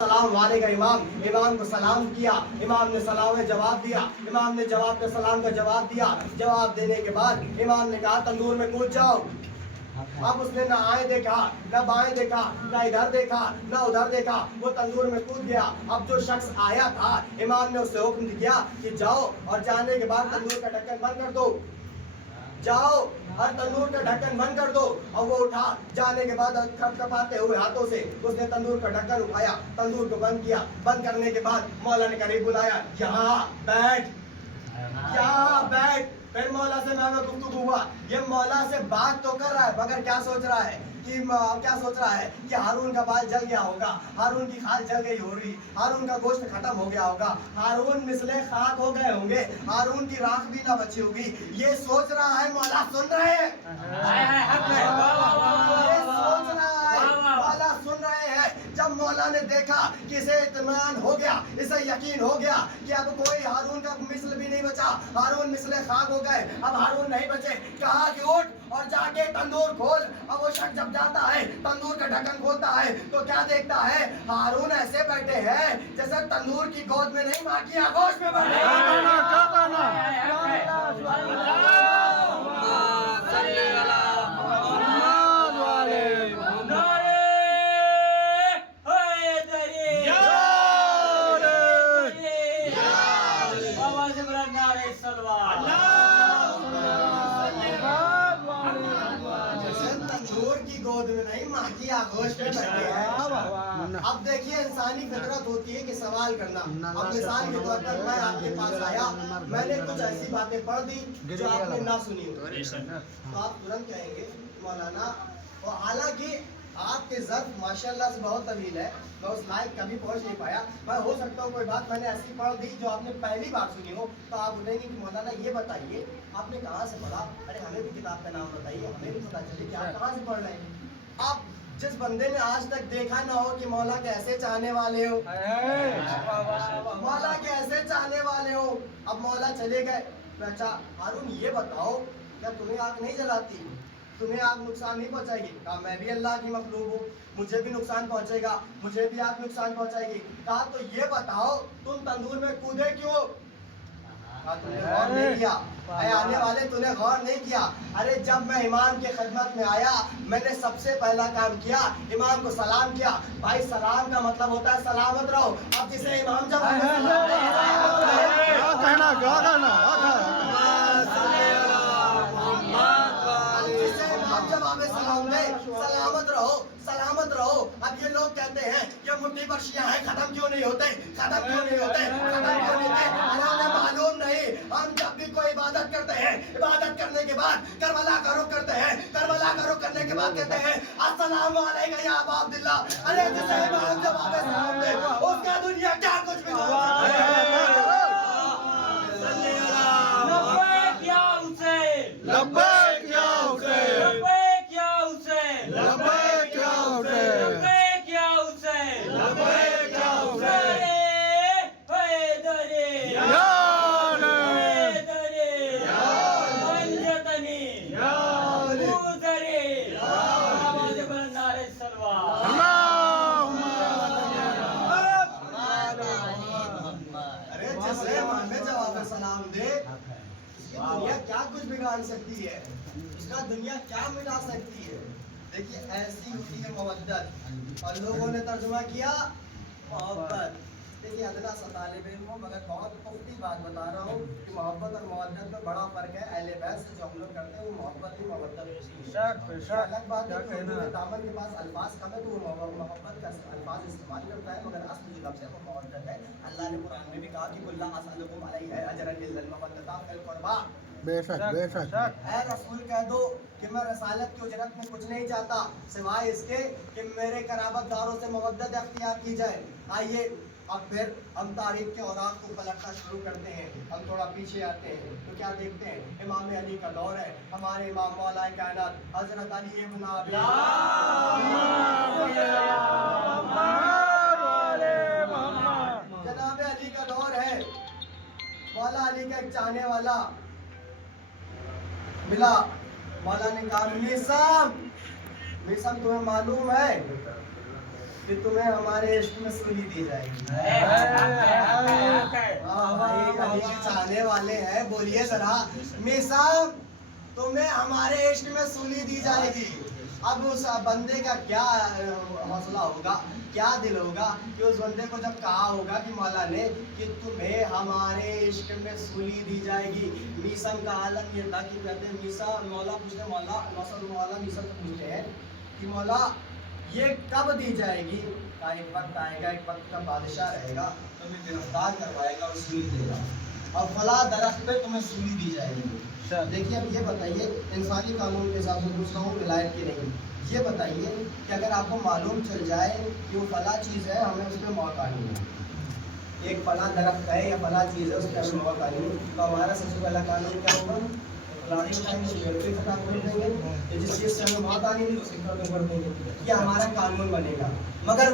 सलाम वाले का इमाम को सलाम किया, इमाम ने सलाम में जवाब दिया, इमाम ने जवाब पे सलाम का जवाब दिया। जवाब देने के बाद इमाम ने कहा तंदूर में कूद जाओ। अब उसने ना आए देखा, ना बाएं देखा, ना इधर देखा, ना उधर देखा, वो तंदूर में कूद गया। अब जो शख्स आया था, इमाम ने उससे हुक्म किया कि जाओ और जाने के बाद तंदूर का ढक्कन बंद कर दो, जाओ और तंदूर का ढक्कन बंद कर दो। और वो उठा, जाने के बाद खपखपाते हुए हाथों से उसने तंदूर का ढक्कन उठाया, तंदूर को बंद किया। बंद करने के बाद मौला ने करीब बुलाया, यहाँ बैठ, यहाँ बैठ। फिर मौला से मैं गुफ्तगू हुआ। ये मौला से बात तो कर रहा है मगर क्या सोच रहा है कि हारून का बाल जल गया होगा, हारून की खाल जल गई होगी, हारून का गोश्त खत्म हो गया होगा, हारून मिसले खाक हो गए होंगे, हारून की राख भी ना बची होगी। ये सोच रहा है। मौला सुन रहे हैं, ये सोच रहा है, मौला सुन रहे हैं। जब मौला ने देखा कि इसे इत्मीनान हो गया, इसे यकीन हो गया कि अब कोई हारून का मिसल भी नहीं बचा, हारून मिसले खाक हो गए, अब हारून नहीं बचे, कहा कि उठ और जाके तंदूर खोल। अब वो शख्स जब जाता है, तंदूर का ढक्कन खोलता है तो क्या देखता है, हारून ऐसे बैठे हैं जैसे तंदूर की गोद में नहीं, माँ की आगोश में बैठे की गोद में नहीं, माँ की आगोश में बैठे हैं। अब देखिए इंसानी फितरत होती है कि सवाल करना। अब मिसाल के तौर पर मैं आपके पास आया, मैंने कुछ ऐसी बातें पढ़ दी जो आपने ना सुनी हो, तो आप तुरंत कहेंगे मौलाना, और हालांकि आपके ज़र्फ माशाल्लाह से बहुत तवील है, मैं उस लायक कभी पहुंच नहीं पाया। मैं हो सकता हूँ कोई बात मैंने ऐसी पढ़ दी जो आपने पहली बार सुनी हो, तो आप उठेंगे कि मौलाना ये बताइए आपने कहाँ से पढ़ा, अरे हमें भी किताब का नाम बताइए, हमें भी पता चले कि आप कहाँ से पढ़ रहे हैं। आप जिस बंदे ने आज तक देखा ना हो कि मौला के ऐसे चाहने वाले हो, मौला के ऐसे चाहने वाले हो, अब मौला चले गए। अच्छा हारून ये बताओ, क्या तुम्हें आग नहीं जलाती, तुम्हें आग नुकसान नहीं पहुंचाएगी? कहा मैं भी अल्लाह की मखलूक हूँ, मुझे भी नुकसान पहुंचेगा, मुझे भी आग नुकसान पहुंचाएगी। कहा तो ये बताओ तुम तंदूर में कूदे क्यों? कहा तुमने गौर नहीं किया, आने वाले तूने गौर नहीं किया। अरे जब मैं इमाम की खिदमत में आया, मैंने सबसे पहला काम किया, इमाम को सलाम किया। भाई सलाम का मतलब होता है सलामत रहो। अब जिसे इमाम जब सलामत रहो, सलामत रहो। अब ये लोग कहते हैं ये मुट्ठी पर शिया है, खत्म क्यों नहीं होते, खत्म क्यों नहीं होते, खत्म क्यों नहीं होते? हमें मालूम नहीं। हम जब भी कोई इबादत करते हैं, इबादत करने के बाद करबला का रुख करते हैं, करबला का रुख करने के बाद कहते हैं अस्सलाम वालेकुम या अबा अब्दुल्लाह। अरे जिसे इमाम जवाब सलाम दे उसका दुनिया क्या कुछ भी सलाम दे, दुनिया क्या कुछ बिगाड़ सकती है, उसका दुनिया क्या मिटा सकती है। देखिए ऐसी होती है मोहब्बत, और लोगों ने तर्जुमा किया मोहब्बत। देखिए अदना सा तालिब इल्म हूँ मगर बहुत पुख्ती बात बता रहा हूँ कि मोहब्बत और मोहब्बत में बड़ा फ़र्क है। अहले बैत से जो हम लोग करते हैं वो मोहब्बत ही मोहब्बत है। अलग बात है कि दामन के पास अल्फाज कम है तो वो मोहब्बत का अल्फाज इस्तेमाल करता है, मगर असल जो लफ्ज़ है वो मोहब्बत है। अल्लाह ने कुरान में भी कहा कि कुल्ला असअलुकुम अलैहि अजरन इल्ला अल-मवद्दता फिल क़ुरबा। बेशक बेशक ऐ रसूल कह दो कि मैं रसालत की उजरत में कुछ नहीं चाहता सिवाय इसके कि मेरे कराबतदारों से मवद्दत अख्तियार की जाए। आइए अब फिर हम तारीख के औराक को पलटना शुरू करते हैं। हम थोड़ा पीछे आते हैं तो क्या देखते हैं, इमाम अली का दौर है। हमारे इमाम मौलाए कायनात हजरत अली इब्न अबी जनाब अली का दौर है। मौला अली का एक चाहने वाला मिला, मौला ने कहा मीसम, मीसम तुम्हें मालूम है کہ تمہیں ہمارے عشق میں سولی دی جائے گی. علی کے چاہنے والے ہیں, بولیے ذرا میسا تمہیں ہمارے عشق میں سولی دی جائے گی. اب اس بندے کا کیا حوصلہ ہوگا, کیا دل ہوگا کہ اس بندے کو جب کہا ہوگا کہ مولا نے کہ تمہیں ہمارے عشق میں سولی دی جائے گی. میسم کا عالم یہ تھا کہ کہتے ہیں میسا, مولا پوچھتے ہیں مولا میسا سے پوچھتے ہیں کہ مولا یہ کب دی جائے گی. کہا ایک وقت آئے گا, ایک وقت کا بادشاہ رہے گا, تمہیں گرفتار کروائے گا اور سولی دے گا, اور فلاں درخت پہ تمہیں سولی دی جائے گی. دیکھیے اب یہ بتائیے انسانی قانون کے حساب سے پوچھ رہا ہوں, ولایت کی نہیں. یہ بتائیے کہ اگر آپ کو معلوم چل جائے کہ وہ فلاں چیز ہے, ہمیں اس پہ موت آنی ہے, ایک فلاں درخت ہے یا فلاں چیز ہے اس پہ ہمیں موت آنی ہے, تو ہمارا سب سے پہلا قانون کیا ہوگا؟ فلاں ٹائم پہ ختم کر دیں گے, جس چیز سے ہمیں موت آنی ہے اس کی ختم کر دیں گے. یہ ہمارا قانون بنے گا. مگر